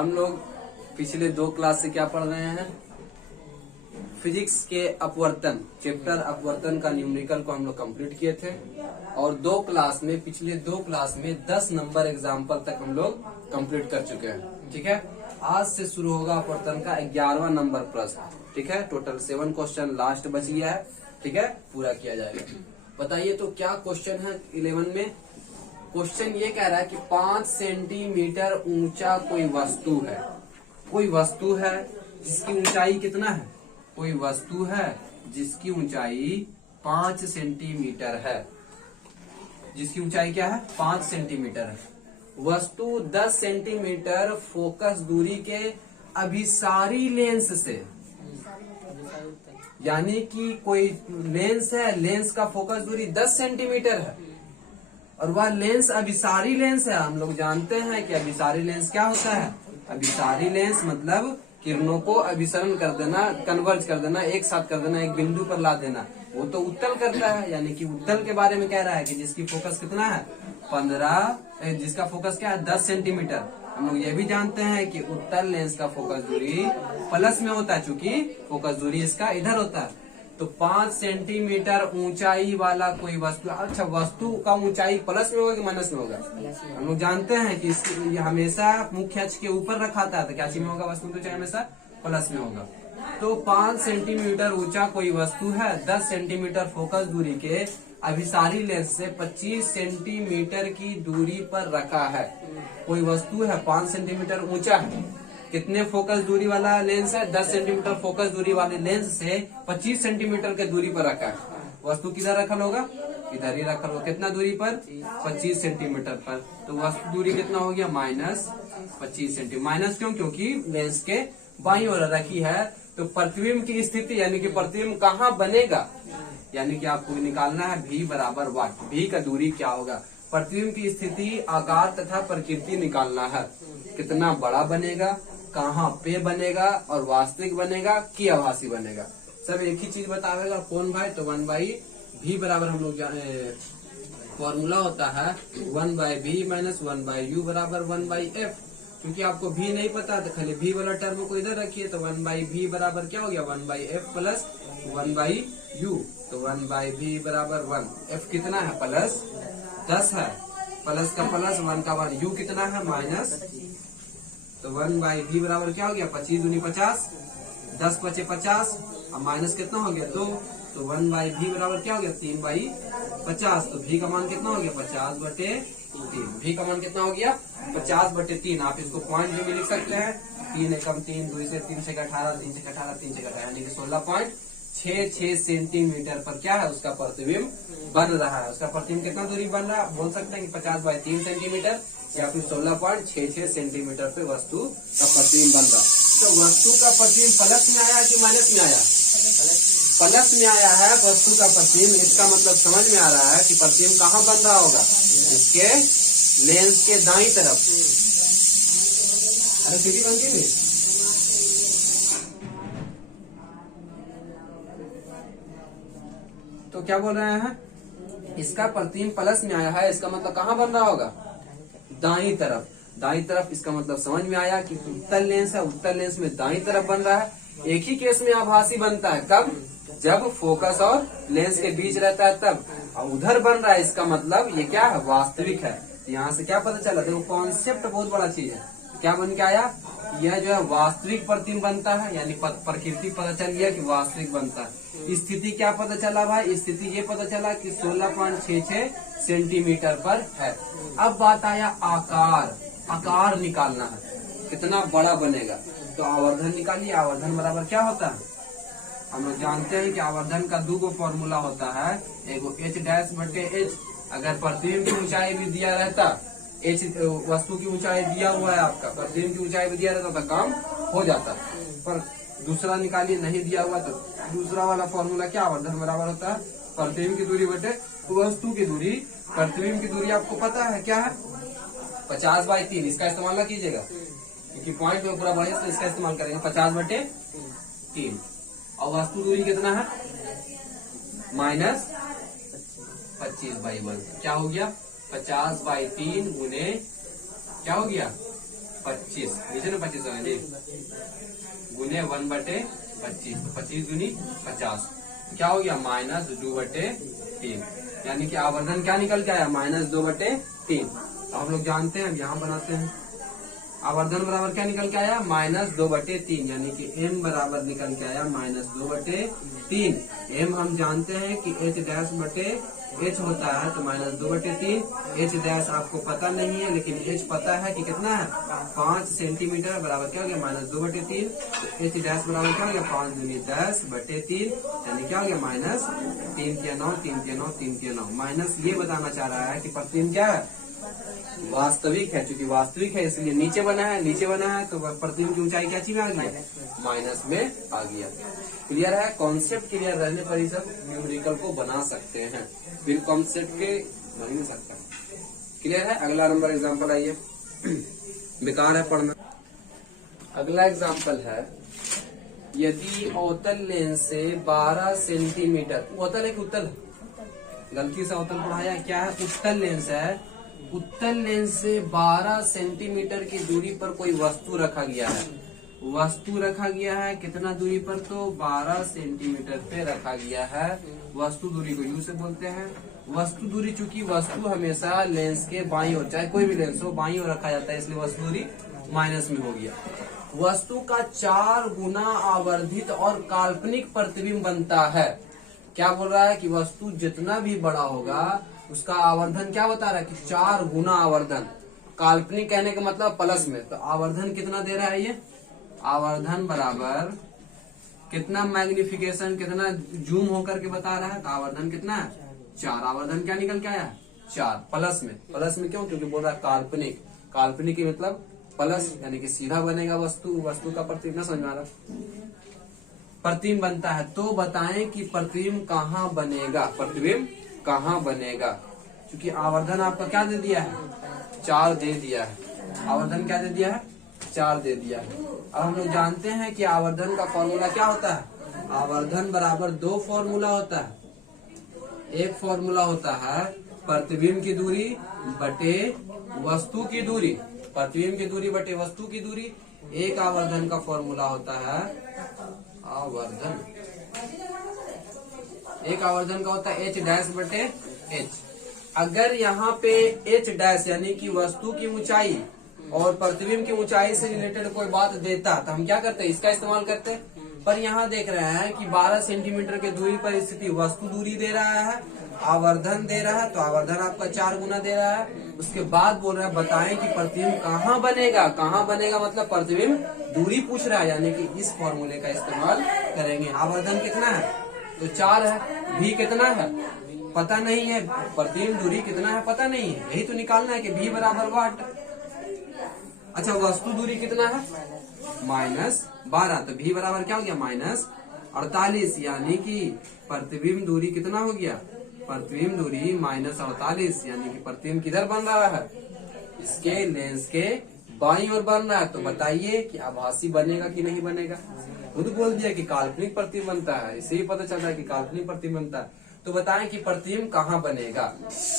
हम लोग पिछले 2 क्लास से क्या पढ़ रहे हैं, फिजिक्स के अपवर्तन, चैप्टर अपवर्तन का न्यूमेरिकल को हम लोग कंप्लीट किए थे और पिछले दो क्लास में 10 नंबर एग्जाम्पल तक हम लोग कंप्लीट कर चुके हैं। ठीक है, आज से शुरू होगा अपवर्तन का 11वां नंबर प्रश्न। ठीक है, टोटल 7 क्वेश्चन लास्ट बच गया है। ठीक है, पूरा किया जाएगा। बताइए तो क्या क्वेश्चन है 11 में। क्वेश्चन ये कह रहा है कि 5 सेंटीमीटर ऊंचा कोई वस्तु है, कोई वस्तु है जिसकी ऊंचाई कितना है, कोई वस्तु है जिसकी ऊंचाई 5 सेंटीमीटर है, जिसकी ऊंचाई क्या है 5 सेंटीमीटर है। वस्तु 10 सेंटीमीटर फोकस दूरी के अभिसारी लेंस से, यानी कि कोई लेंस है, लेंस का फोकस दूरी 10 सेंटीमीटर है और वह लेंस अभिसारी लेंस है। हम लोग जानते हैं कि अभिसारी लेंस क्या होता है। अभिसारी लेंस मतलब किरणों को अभिसरण कर देना, कन्वर्ज कर देना, एक साथ कर देना, एक बिंदु पर ला देना। वो तो उत्तल करता है, यानी कि उत्तल के बारे में कह रहा है कि जिसकी फोकस कितना है 15, जिसका फोकस क्या है 10 सेंटीमीटर। हम लोग ये भी जानते हैं कि उत्तल लेंस का फोकस दूरी प्लस में होता है, चूंकि फोकस दूरी इसका इधर होता है। तो 5 सेंटीमीटर ऊंचाई वाला कोई वस्तु, अच्छा वस्तु का ऊंचाई प्लस में होगा कि माइनस में होगा। हम लोग जानते हैं कि ये हमेशा मुख्य अक्ष के ऊपर रखा था, तो क्या चीज में होगा, वस्तु की ऊंचाई हमेशा प्लस में होगा। तो 5 सेंटीमीटर ऊंचा कोई वस्तु है 10 सेंटीमीटर फोकस दूरी के अभिसारी लेंस से 25 सेंटीमीटर की दूरी पर रखा है। कोई वस्तु है 5 सेंटीमीटर ऊंचा है, कितने फोकस दूरी वाला लेंस है 10 सेंटीमीटर फोकस दूरी वाले लेंस से 25 सेंटीमीटर के दूरी पर रखा है। वस्तु किधर रखल होगा, इधर ही रखल होगा। कितना दूरी पर 25 सेंटीमीटर पर। तो वस्तु दूरी कितना हो गया -25 सेंटीमीटर। माइनस क्यों, क्योंकि लेंस के बाईं ओर रखी है। तो प्रतिबिंब की स्थिति यानी कि प्रतिबिंब कहाँ बनेगा, यानी कि आपको निकालना है v बराबर वाट। v का दूरी क्या होगा, प्रतिबिंब की स्थिति, आकार तथा प्रकृति निकालना है। कितना बड़ा बनेगा, कहाँ पे बनेगा और वास्तविक बनेगा कि आभासी बनेगा, सब एक ही चीज बतावेगा। कौन भाई, तो 1/v बराबर हम लोग फॉर्मूला होता है 1/v माइनस 1/u बराबर 1/f। क्योंकि आपको v नहीं पता तो खाली v वाला टर्म को इधर रखिए। तो 1/v बराबर क्या हो गया 1/f प्लस 1/u। तो 1/v बराबर 1, f कितना है प्लस 10 है, प्लस का प्लस 1 का 1, u कितना है माइनस। तो 1/v बराबर क्या हो गया 25 दूनी 50, 10 × 50 और माइनस कितना हो गया 2। तो 1/v बराबर क्या हो गया 3/50। तो v का मान कितना हो गया 50/3। v का मान कितना हो गया 50/3। आप इसको पॉइंट में भी लिख सकते हैं। 3 एकम 3, 2 से 3 से 18, 3 से 18, 3 से 18, यानी कि 16.66 सेंटीमीटर पर क्या है उसका प्रतिबिंब बन रहा है। उसका प्रतिबिंब कितना दूरी बन रहा है, बोल सकते हैं कि 50/3 सेंटीमीटर या फिर 16.66 सेंटीमीटर पे वस्तु का प्रतिबिंब बन रहा। तो वस्तु का प्रतिबिंब प्लस में आया कि माइनस में आया, प्लस में आया है वस्तु का प्रतिबिंब। इसका मतलब समझ में आ रहा है कि प्रतिबिंब कहाँ बन रहा होगा, इसके लेंस के दाईं तरफ। अरे सीधी बन गई। तो क्या बोल रहे हैं, इसका प्रतिबिंब प्लस में आया है, इसका मतलब कहाँ बन रहा होगा, दाईं तरफ। दाईं तरफ, इसका मतलब समझ में आया कि उत्तल लेंस है, उत्तल लेंस में दाईं तरफ बन रहा है। एक ही केस में आभासी बनता है, कब, जब फोकस और लेंस के बीच रहता है तब। और उधर बन रहा है, इसका मतलब ये क्या है, वास्तविक है। यहाँ से क्या पता चला, देखो कॉन्सेप्ट बहुत बड़ा चीज है। क्या बन के आया, यह जो है वास्तविक प्रतिबिंब बनता है, यानी प्रकृति पता चल गया कि वास्तविक बनता है। स्थिति क्या पता चला भाई, स्थिति ये पता चला कि 16.66 सेंटीमीटर पर है। अब बात आया आकार, आकार निकालना है, कितना बड़ा बनेगा। तो आवर्धन निकालिए। आवर्धन बराबर क्या होता है, हम लोग जानते हैं कि आवर्धन का 2 फॉर्मूला होता है, एगो h'/h। अगर प्रतिबिंब की ऊंचाई भी दिया रहता, h वस्तु की ऊंचाई दिया हुआ है आपका, प्रतिबिंब की ऊंचाई भी दिया रहता तो काम हो जाता। पर दूसरा निकालिए, नहीं दिया हुआ तो दूसरा वाला फॉर्मूला क्या, आवर्धन बराबर होता है प्रतिबिंब की दूरी बटे वस्तु की दूरी। प्रतिबिंब की दूरी आपको पता है क्या है 50/3। इसका इस्तेमाल ना कीजिएगा क्योंकि पॉइंट में पूरा बढ़िया से इसका इस्तेमाल करेंगे 50/3। और वस्तु दूरी कितना है -25/1। क्या हो गया 50/3 गुने क्या हो गया 25, नीचे ना 25 होगा जी, गुने 1/25, तो 25 दूनी 50, क्या हो गया -2/3, यानी कि आवर्धन क्या निकल के आया -2/3। हम लोग जानते हैं, यहाँ बनाते हैं, आवर्धन बराबर क्या निकल के आया -2/3, यानी कि m बराबर निकल के आया -2/3। m हम जानते हैं कि h' होता है, तो -2/3। h' आपको पता नहीं है, लेकिन h पता है कि कितना है 5 सेंटीमीटर, बराबर क्या हो गया -2/3। तो h' बराबर क्या हो गया 5 दूनी 10/3, यानी क्या हो गया -3 के 9, 3 के 9, 3 के 9। माइनस ये बताना चाह रहा है कि प्रतिबिंब क्या है, वास्तविक है। चूंकि वास्तविक है इसलिए नीचे बना है, नीचे बना है तो प्रतिबिंब की ऊंचाई क्या चीज में आ गया, माइनस में आ गया। क्लियर है, कॉन्सेप्ट क्लियर रहने पर ही सब न्यूमेरिकल को बना सकते हैं, बिन कॉन्सेप्ट के बन नहीं सकता। क्लियर है। अगला नंबर एग्जाम्पल आइए, बेकार है पढ़ना। अगला एग्जाम्पल है, यदि अवतल लेंस से 12 सेंटीमीटर, अवतल है कि उत्तल, गलती से अवतल पढ़ाया, क्या है उत्तल लेंस है, उत्तल लेंस से 12 सेंटीमीटर की दूरी पर कोई वस्तु रखा गया है। वस्तु रखा गया है कितना दूरी पर, तो 12 सेंटीमीटर पे रखा गया है। वस्तु दूरी को यू से बोलते हैं। वस्तु दूरी, चूंकि वस्तु हमेशा लेंस के बाईं ओर, चाहे कोई भी लेंस हो, बाईं ओर रखा जाता है, इसलिए वस्तु दूरी माइनस में हो गया। वस्तु का 4 गुना आवर्धित और काल्पनिक प्रतिबिंब बनता है। क्या बोल रहा है कि वस्तु जितना भी बड़ा होगा उसका आवर्धन क्या बता रहा है कि 4 गुना आवर्धन। काल्पनिक कहने का मतलब प्लस में, तो आवर्धन कितना दे रहा है ये, आवर्धन बराबर कितना मैग्निफिकेशन, कितना जूम होकर के बता रहा है, तो आवर्धन कितना है 4। आवर्धन क्या निकल के आया 4, प्लस में। प्लस में क्यों, क्योंकि बोल रहा है काल्पनिक, काल्पनिक की मतलब प्लस, यानी कि सीधा बनेगा वस्तु का प्रतिबिंब, ना समझ में आ रहा, प्रतिबिंब बनता है। तो बताएं कि प्रतिबिंब कहाँ बनेगा, प्रतिबिंब कहाँ बनेगा। क्योंकि आवर्धन आपका क्या दे दिया है 4 दे दिया है, आवर्धन क्या दे दिया है 4 दे दिया है। अब हम लोग जानते हैं कि आवर्धन का फॉर्मूला क्या होता है, आवर्धन बराबर 2 फॉर्मूला होता है। एक फॉर्मूला होता है प्रतिबिंब की दूरी बटे वस्तु की दूरी, प्रतिबिंब की दूरी बटे वस्तु की दूरी। एक आवर्धन का फॉर्मूला होता है आवर्धन, एक आवर्धन का होता है h' बटे h। अगर यहाँ पे h' यानी कि वस्तु की ऊंचाई और प्रतिबिंब की ऊंचाई से रिलेटेड कोई बात देता तो हम क्या करते, इसका इस्तेमाल करते। पर यहाँ देख रहे हैं कि 12 सेंटीमीटर के दूरी पर स्थिति वस्तु दूरी दे रहा है, आवर्धन दे रहा है, तो आवर्धन आपका 4 गुना दे रहा है। उसके बाद बोल रहा है बताएं कि प्रतिबिंब कहाँ बनेगा, कहाँ बनेगा मतलब प्रतिबिंब दूरी पूछ रहा है, यानी कि इस फॉर्मूले का इस्तेमाल करेंगे। आवर्धन कितना है तो 4 है, भी कितना है पता नहीं है, प्रतिबिंब दूरी कितना है पता नहीं है, यही तो निकालना है कि भी बराबर वाट। अच्छा वस्तु दूरी कितना है -12, तो भी बराबर क्या हो गया -48, यानी कि प्रतिबिंब दूरी कितना हो गया, प्रतिबिंब दूरी -48, यानी कि प्रतिबिंब किधर बन रहा है, इसके लेंस के बाईं ओर बन रहा है। तो बताइए कि आभासी बनेगा कि नहीं बनेगा। खुद बोल दिया कि काल्पनिक प्रतिबिंब बनता है, इससे ही पता चल रहा है कि काल्पनिक प्रतिबिंब बनता है। तो बताएं कि प्रतिबिंब कहाँ बनेगा,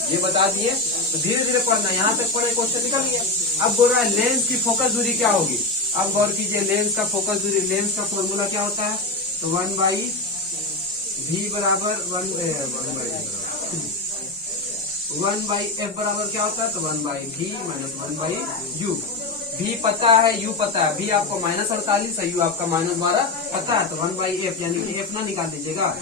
ये बता दिए। तो धीरे धीरे पढ़ना, यहाँ तक पढ़े क्वेश्चन निकल गया। अब बोल रहा है लेंस की फोकस दूरी क्या होगी। अब गौर कीजिए, लेंस का फोकस दूरी, लेंस का फॉर्मूला क्या होता है, तो 1/v बराबर 1/f बराबर क्या होता है, तो 1/v माइनस 1/u। v पता है, u पता है, v आपको -48 है, u आपका -12 पता है, तो 1/f, यानी कि f ना निकाल लीजिएगा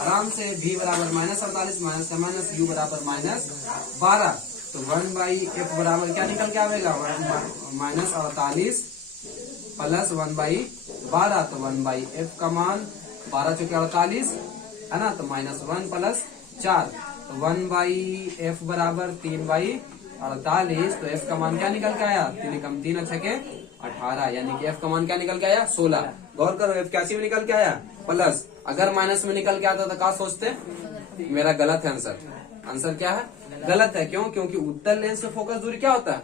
आराम से। v बराबर -48 माइनस का माइनस, u बराबर -12, तो 1/f बराबर क्या निकल के आएगा -48 प्लस 1/12, तो 1/f का मान 12 चौके 48 है ना, तो -1 प्लस 4, तो 1/f बराबर 3/48, तो f का मान क्या निकल के आया, 3 कम 3 छके 18, यानी कि f का मान क्या निकल के आया 16। गौर करो f कैसी में निकल के आया प्लस, अगर माइनस में निकल के आता तो क्या सोचते, मेरा गलत है आंसर। आंसर क्या है गलत है, क्यों, क्योंकि उत्तल लेंस से फोकस दूरी क्या होता है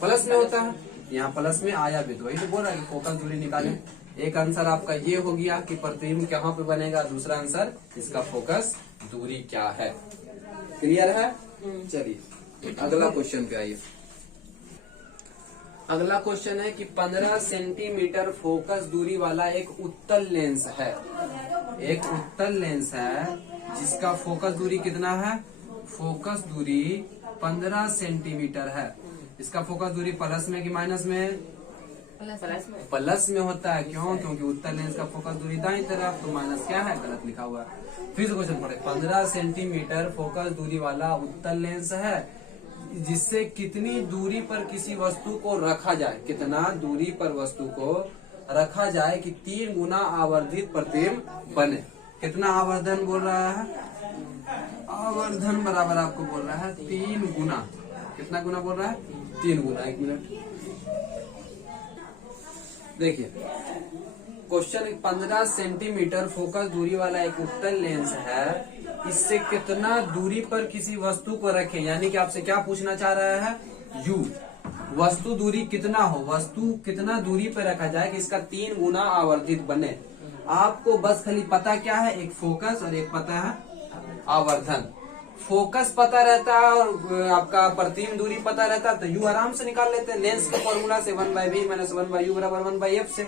प्लस में होता है, यहाँ प्लस में आया भी, तो वही तो बोल रहा है कि फोकस दूरी निकालें। एक आंसर आपका ये हो गया कि प्रतिबिंब कहाँ पे बनेगा, दूसरा आंसर इसका फोकस दूरी क्या है। क्लियर है। चलिए अगला क्वेश्चन पे आइए। अगला क्वेश्चन है कि 15 सेंटीमीटर फोकस दूरी वाला एक उत्तल लेंस है। एक उत्तल लेंस है जिसका फोकस दूरी कितना है? फोकस दूरी 15 सेंटीमीटर है। इसका फोकस दूरी प्लस में कि माइनस में? प्लस में होता है। क्यों? क्योंकि उत्तल लेंस का फोकस दूरी दाईं तरफ, तो माइनस क्या है? गलत लिखा हुआ है। फिर से क्वेश्चन पढ़े। 15 सेंटीमीटर फोकस दूरी वाला उत्तल लेंस है जिससे कितनी दूरी पर किसी वस्तु को रखा जाए, कितना दूरी पर वस्तु को रखा जाए कि 3 गुना आवर्धित प्रतिबिंब बने। कितना आवर्धन बोल रहा है? आवर्धन बराबर आपको बोल रहा है 3 गुना। कितना गुना बोल रहा है? 3 गुना। 1 मिनट देखिए क्वेश्चन। 15 सेंटीमीटर फोकस दूरी वाला एक उत्तल लेंस है, इससे कितना दूरी पर किसी वस्तु को रखें, यानी कि आपसे क्या पूछना चाह रहा है? u वस्तु दूरी कितना हो, वस्तु कितना दूरी पर रखा जाए कि इसका 3 गुना आवर्धित बने। आपको बस खाली पता क्या है? एक फोकस और एक पता है आवर्धन। फोकस पता रहता है और आपका प्रतिबिंब दूरी पता रहता है तो u आराम से निकाल लेते हैं। लेंस के फॉर्मूला से 1/v माइनस 1/u बराबर 1/f से,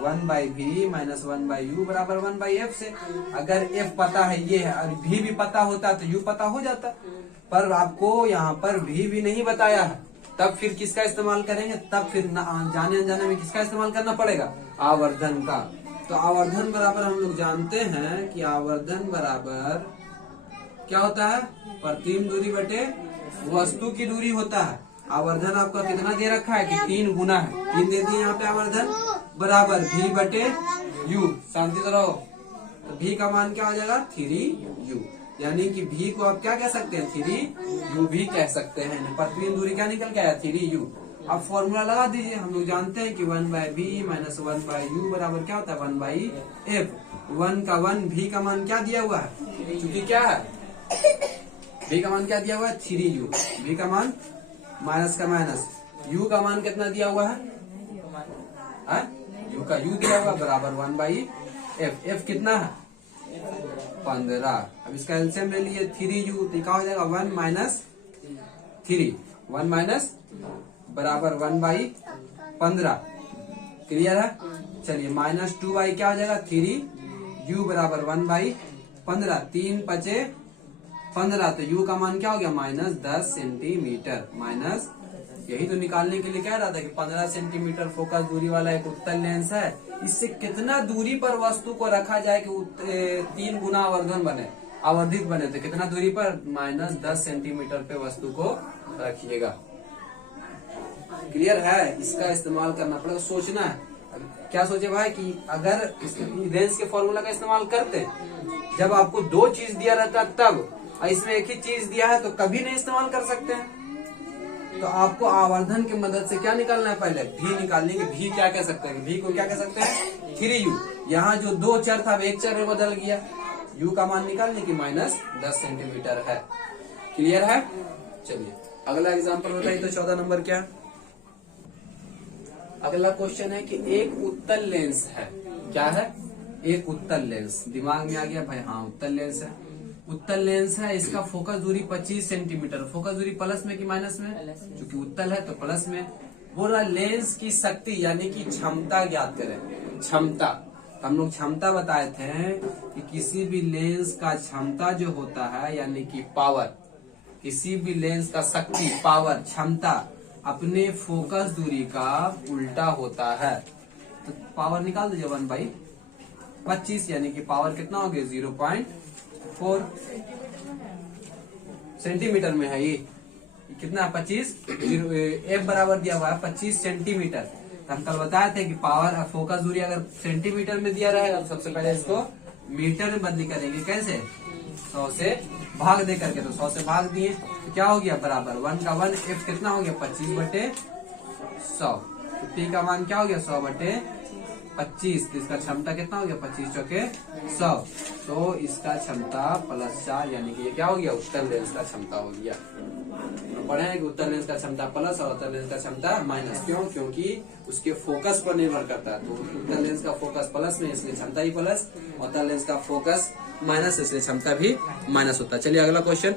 1/v माइनस 1/u बराबर 1/f से। अगर f पता है ये है और v भी पता होता तो u पता हो जाता, पर आपको यहाँ पर v भी नहीं बताया है। तब फिर किसका इस्तेमाल करेंगे? तब फिर जाने अनजाने में किसका इस्तेमाल करना पड़ेगा? आवर्धन का। तो आवर्धन बराबर हम लोग जानते हैं कि आवर्धन बराबर क्या होता है? प्रतिबिंब दूरी बटे वस्तु की दूरी होता है। आवर्धन आपका कितना दे रखा है कि 3 गुना है। 3 दे दिए यहाँ पे आवर्धन बराबर v बटे u। शांति से रहो। तो v का मान क्या हो जाएगा? 3u। यानी कि v को आप क्या कह सकते हैं? 3u भी कह सकते हैं। प्रतिबिंब दूरी क्या निकल के आया? 3u। अब फॉर्मूला लगा दीजिए। हम लोग जानते हैं कि 1/v माइनस 1/u बराबर क्या होता है? 1/f। 1 का 1, v का मान क्या दिया हुआ है? क्योंकि क्या है? v का मान क्या दिया हुआ है? 3u। v का मान माइनस का माइनस, u का मान कितना दिया हुआ है? u का u दिया हुआ बराबर 1/f। f कितना है? 15। अब इसका एलसीएम ले लिए 3u, तो क्या हो जाएगा? 1 माइनस 3, 1 माइनस बराबर 1/15। क्लियर है? चलिए माइनस 2 क्या हो जाएगा? 3u बराबर 1/15। 3 पचे 15, तो u का मान क्या हो गया? Minus 10 centimetre. माइनस, यही तो निकालने के लिए कह रहा था कि 15 सेंटीमीटर फोकस दूरी वाला एक उत्तल लेंस है, इससे कितना दूरी पर वस्तु को रखा जाए कि 3 गुना आवर्धन बने, आवर्धित बने। तो कितना दूरी पर? माइनस 10 सेंटीमीटर पे वस्तु को रखिएगा। क्लियर है? इसका इस्तेमाल करना पड़ेगा। सोचना है। क्या सोचे भाई कि अगर लेंस के फॉर्मूला का इस्तेमाल करते, जब आपको 2 चीज दिया रहता तब, इसमें एक ही चीज दिया है तो कभी नहीं इस्तेमाल कर सकते हैं। तो आपको आवर्धन की मदद से क्या निकालना है? पहले v निकालने के। v क्या कह सकते हैं? v को क्या कह सकते हैं? 3u। यहाँ जो 2 चर था, 1 चर में बदल गया। u का मान निकालने की माइनस 10 सेंटीमीटर है। क्लियर है? चलिए अगला एग्जाम्पल बताइए। तो 14 नंबर क्या? अगला क्वेश्चन है कि एक उत्तल लेंस है। क्या है? एक उत्तल लेंस। दिमाग में आ गया भाई? हाँ, उत्तल लेंस है। उत्तल लेंस है, इसका फोकस दूरी 25 सेंटीमीटर। फोकस दूरी प्लस में कि माइनस में? क्योंकि उत्तल है तो प्लस में। बोल रहा लेंस की शक्ति यानी कि क्षमता ज्ञात करें। क्षमता, हम लोग क्षमता बताए थे कि किसी भी लेंस का क्षमता जो होता है यानी कि पावर, किसी भी लेंस का शक्ति, पावर, क्षमता अपने फोकस दूरी का उल्टा होता है। तो पावर निकाल दीजिए 1/25, यानी कि पावर कितना हो गया? 0.4 सेंटीमीटर में है। ये कितना? 25। f बराबर दिया हुआ है 25 सेंटीमीटर। हम कल बताए थे कि पावर फोकस दूरी अगर सेंटीमीटर में दिया रहेगा तो सबसे पहले इसको मीटर में बदली करेंगे। कैसे? 100 से भाग दे करके। तो 100 से भाग दिए तो क्या हो गया? बराबर 1 का 1, f कितना हो गया? 25/100। तो t का मान क्या हो गया? 100/25। तो इसका क्षमता कितना हो गया? 25 चौके 100। तो इसका क्षमता +4, यानी कि ये क्या हो गया? उत्तल लेंस का क्षमता हो गया। तो पढ़े हैं कि उत्तल लेंस का क्षमता प्लस और उत्तल लेंस का क्षमता माइनस। क्यों? क्योंकि उसके फोकस पर निर्भर करता है। तो उत्तल लेंस का फोकस प्लस में, इसलिए क्षमता ही प्लस। उत्तल लेंस का फोकस माइनस, इसलिए क्षमता भी माइनस होता है। चलिए अगला क्वेश्चन।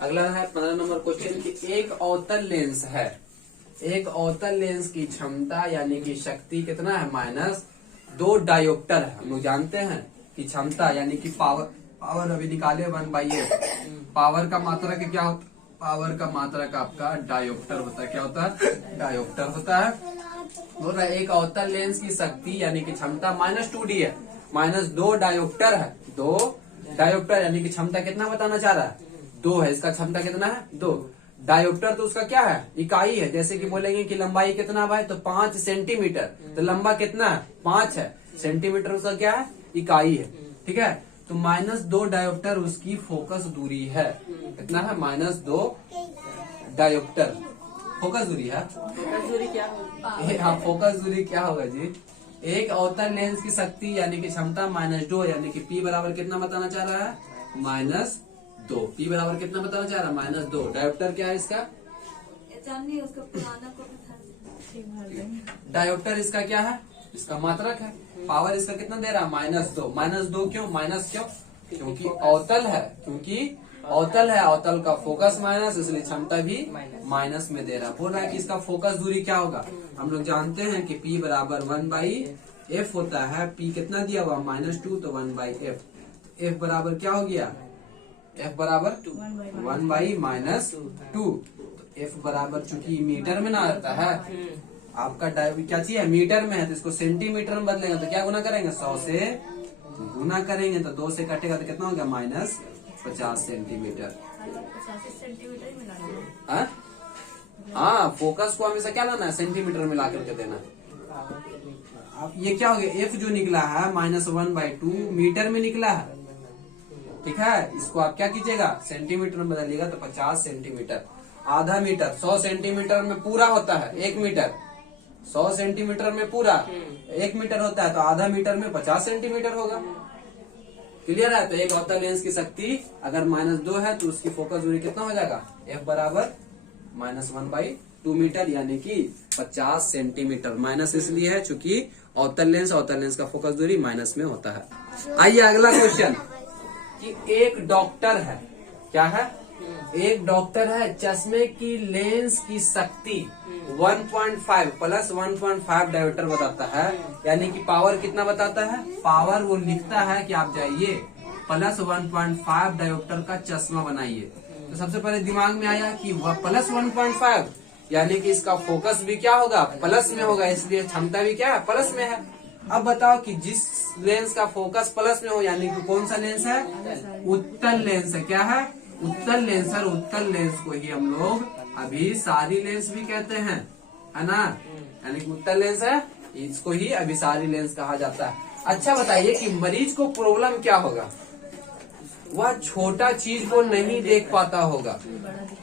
अगला है 15 नंबर क्वेश्चन कि एक अवतल लेंस है। एक अवतल लेंस की क्षमता यानी कि शक्ति कितना है, -2 डायोप्टर है। हम लोग जानते हैं कि क्षमता यानी कि पावर अभी निकाले 1/8। पावर का मात्रक क्या होता है, पावर का मात्रक आपका डायोप्टर होता है। क्या होता है, डायोप्टर होता है। बोल रहा है एक अवतल लेंस की शक्ति यानी कि क्षमता -2D है, -2 डायोप्टर है। 2 डायोप्टर यानी कि क्षमता कितना बताना चाह रहा है, 2 है। इसका क्षमता कितना है, 2 डायोप्टर। तो उसका क्या है, इकाई है। जैसे कि बोलेंगे कि लंबाई कितना भाई, तो 5 सेंटीमीटर। तो लंबा कितना है, 5 है। सेंटीमीटर उसका क्या है, इकाई है। ठीक है, तो -2 डायोप्टर उसकी फोकस दूरी है। कितना है, -2 डायोप्टर फोकस दूरी है। फोकस दूरी क्या होगी? हाँ, फोकस दूरी क्या होगा जी, एक अवतल लेंस की शक्ति यानी कि क्षमता -2 यानी कि P बराबर कितना बताना चाह रहा है, -2। P बराबर कितना बताना चाह रहा है, -2। डायोप्टर क्या है इसका, उसका पुराना को डायोप्टर इसका क्या है, इसका मात्रक है। पावर इसका कितना दे रहा है, -2। -2 क्यों, माइनस क्यों, क्योंकि अवतल है, क्योंकि अवतल है। अवतल का फोकस माइनस, इसलिए क्षमता भी माइनस में दे रहा है। बोल रहा है कि इसका फोकस दूरी क्या होगा। हम लोग जानते हैं कि P बराबर 1/f होता है। P कितना दिया हुआ, -2, तो 1/f। F बराबर क्या हो गया, F बराबर 1/-2। तो F बराबर चूंकि मीटर में ना आता है, आपका क्या चाहिए, मीटर में है, तो इसको सेंटीमीटर में बदलेंगे। तो क्या गुना करेंगे, 100 से गुना करेंगे, तो 2 से कटेगा तो कितना हो गया, -50 सेंटीमीटर। हाँ, फोकस को हमेशा क्या लाना है, सेंटीमीटर में ला करके देना। अब ये क्या हो गया, F जो निकला है -1/2 मीटर में निकला है। ठीक है, इसको आप क्या कीजिएगा, सेंटीमीटर में बदलिएगा, तो 50 सेंटीमीटर। आधा मीटर 100 सेंटीमीटर में पूरा होता है, 1 मीटर 100 सेंटीमीटर में पूरा 1 मीटर होता है, तो आधा मीटर में 50 सेंटीमीटर होगा। क्लियर है। तो एक अवतल लेंस की शक्ति अगर -2 है तो उसकी फोकस दूरी कितना हो जाएगा, F बराबर -1/2 मीटर यानी कि 50 सेंटीमीटर। माइनस इसलिए है चूंकि अवतल लेंस का फोकस दूरी माइनस में होता है। आइए अगला क्वेश्चन, कि एक डॉक्टर है, क्या है, एक डॉक्टर है, चश्मे की लेंस की शक्ति 1.5 + 1.5 डायोप्टर बताता है। यानी कि पावर कितना बताता है, पावर वो लिखता है कि आप जाइए +1.5 डायोप्टर का चश्मा बनाइए। तो सबसे पहले दिमाग में आया कि वह +1.5 यानी कि इसका फोकस भी क्या होगा, प्लस में होगा, इसलिए क्षमता भी क्या है, प्लस में है। अब बताओ कि जिस लेंस का फोकस प्लस में हो यानी कि कौन सा लेंस है, उत्तल लेंस है। क्या है, उत्तल लेंस है। उत्तल लेंस को ही हम लोग अभिसारी लेंस भी कहते हैं, है ना। यानी कि उत्तल लेंस है, इसको ही अभिसारी लेंस कहा जाता है। अच्छा बताइए कि मरीज को प्रॉब्लम क्या होगा, वह छोटा चीज को नहीं देख पाता होगा,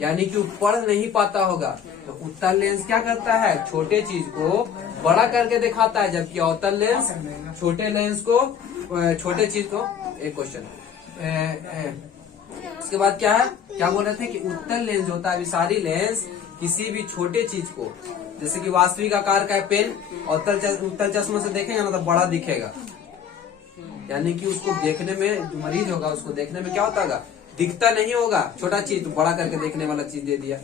यानी कि वो पढ़ नहीं पाता होगा। तो उत्तल लेंस क्या करता है, छोटे चीज को बड़ा करके दिखाता है, जबकि अवतल लेंस छोटे लेंस को, छोटे चीज को, एक क्वेश्चन उसके बाद क्या है, क्या बोल रहे थे कि उत्तल लेंस जो होता है, अभिसारी लेंस किसी भी छोटे चीज को, जैसे कि वास्तविक आकार का पेन, उत्तल चश्मा से देखेंगे ना तो बड़ा दिखेगा, यानी कि उसको देखने में, जो मरीज होगा उसको देखने में क्या होता होगा, दिखता नहीं होगा। छोटा चीज तो बड़ा करके देखने वाला चीज दे दिया।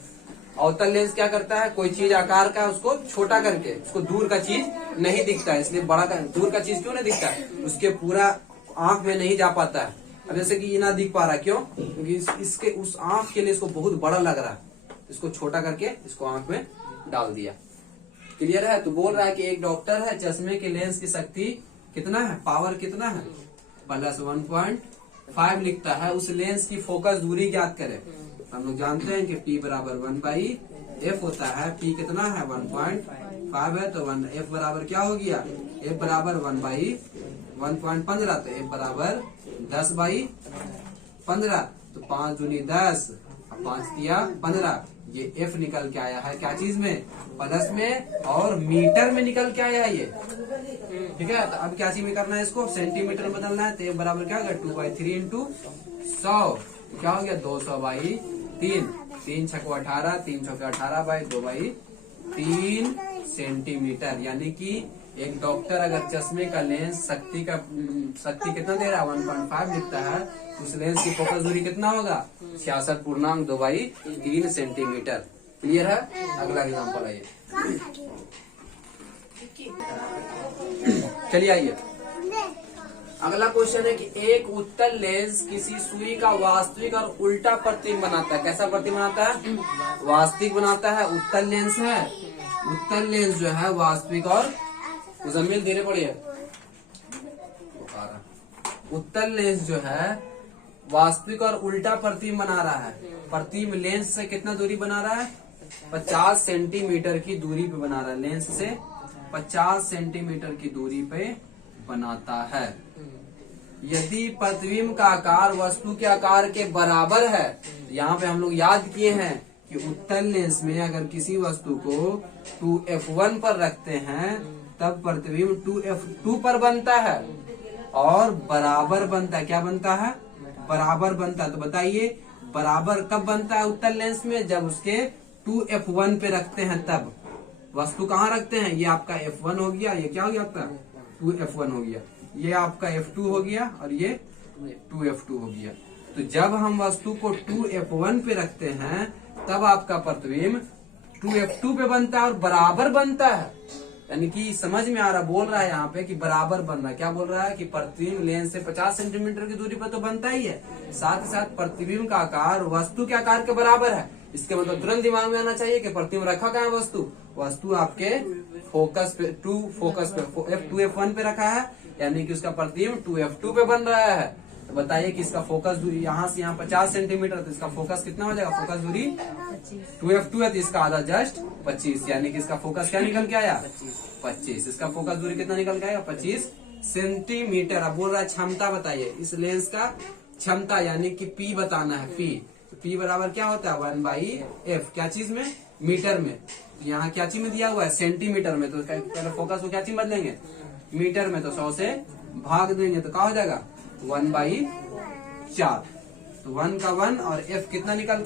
अवतल लेंस क्या करता है, कोई चीज आकार का उसको छोटा करके, उसको दूर का चीज नहीं दिखता है, इसलिए बड़ा दूर का चीज क्यों नहीं दिखता है, उसके पूरा आंख में नहीं जा पाता है। अब जैसे कि ये ना दिख पा रहा, क्यों, क्योंकि इसके उस आंख के लिए इसको बहुत बड़ा लग रहा है, इसको छोटा करके इसको आंख में डाल दिया। क्लियर है। तो बोल रहा है कि एक डॉक्टर है, चश्मे के लेंस की शक्ति कितना है, पावर कितना है, +1.5 लिखता है। उस लेंस की फोकस दूरी ज्ञात करें। हम लोग जानते हैं कि P बराबर 1/f होता है। P कितना है, 1.5 है, तो F बराबर क्या हो गया, F बराबर 1/1.15, तो F बराबर 10/15। तो 5 दूनी 10, 5 दिया 15। ये F निकल के आया है क्या चीज में, प्लस में, और मीटर में निकल के आया है ये। ठीक है, तो अब क्या चीज में करना है, इसको सेंटीमीटर में बदलना है। तो F बराबर क्या होगा, 2/3 × 100, क्या हो गया, 200/3। 3 × 6 = 18, 3 × 6 = 18/2/3 सेंटीमीटर। यानी कि एक डॉक्टर अगर चश्मे का लेंस शक्ति कितना दे रहा है, 1.5 लिखता है, उस लेंस की फोकस दूरी कितना होगा, 66.2/3 सेंटीमीटर। क्लियर है? अगला एग्जाम्पल आइए, चलिए आइए। अगला क्वेश्चन है कि एक उत्तल लेंस किसी सुई का वास्तविक और उल्टा प्रतिबिंब बनाता है। कैसा प्रतिबिंब बनाता है? वास्तविक बनाता है। उत्तल लेंस है, उत्तल लेंस जो है वास्तविक और जमीन धीरे पड़िए। उत्तल लेंस जो है वास्तविक और उल्टा प्रतिबिंब बना रहा है। प्रतिबिंब लेंस से कितना दूरी बना रहा है? 50 सेंटीमीटर की दूरी पे बना रहा है। लेंस से 50 सेंटीमीटर की दूरी पे बनाता है। यदि प्रतिबिंब का आकार वस्तु के आकार के बराबर है, यहाँ पे हम लोग याद किए हैं कि उत्तल लेंस में अगर किसी वस्तु को 2f1 पर रखते हैं तब प्रतिबिंब 2f2 पर बनता है और बराबर बनता है। क्या बनता है? बराबर बनता है। तो बताइए बराबर कब बनता है उत्तल लेंस में? जब उसके 2f1 पे रखते हैं तब। वस्तु कहाँ रखते हैं? ये आपका f1 हो गया, ये क्या हो गया आपका 2f1 हो गया, ये आपका f2 हो गया और ये 2f2 हो गया। तो जब हम वस्तु को 2f1 पे रखते हैं तब आपका प्रतिबिंब 2f2 पे बनता है और बराबर बनता है। यानी कि समझ में आ रहा, बोल रहा है यहाँ पे कि बराबर बन रहा है। क्या बोल रहा है? कि प्रतिबिंब लेंस से 50 सेंटीमीटर की दूरी पर तो बनता ही है, साथ ही साथ प्रतिबिंब का आकार वस्तु के आकार के बराबर है। इसके मतलब तुरंत दिमाग में आना चाहिए कि प्रतिबिंब रखा कहाँ है? वस्तु आपके फोकस पे, फोकस पे F2F1 पे रखा है, यानी कि उसका प्रतिबिंब 2F2 पे बन रहा है। तो बताइए कि इसका फोकस दूरी यहाँ से यहाँ 50 सेंटीमीटर, तो इसका फोकस कितना हो जाएगा? फोकस दूरी 2F2 है तो इसका आधा जस्ट 25, यानी कि इसका फोकस क्या निकल के आया? 25। इसका फोकस दूरी कितना निकल के आएगा? 25 सेंटीमीटर। अब बोल रहा है क्षमता बताइए इस लेंस का क्षमता, यानी कि P बताना है। P बराबर क्या होता है? 1/f। क्या चीज में? मीटर में। यहाँ क्या चीज में दिया हुआ है? सेंटीमीटर में। तो पहले फोकस को क्या चीज बदलेंगे? मीटर में। तो 100 से भाग देंगे तो क्या हो जाएगा? 1/4। तो 1 का 1 और f कितना निकल के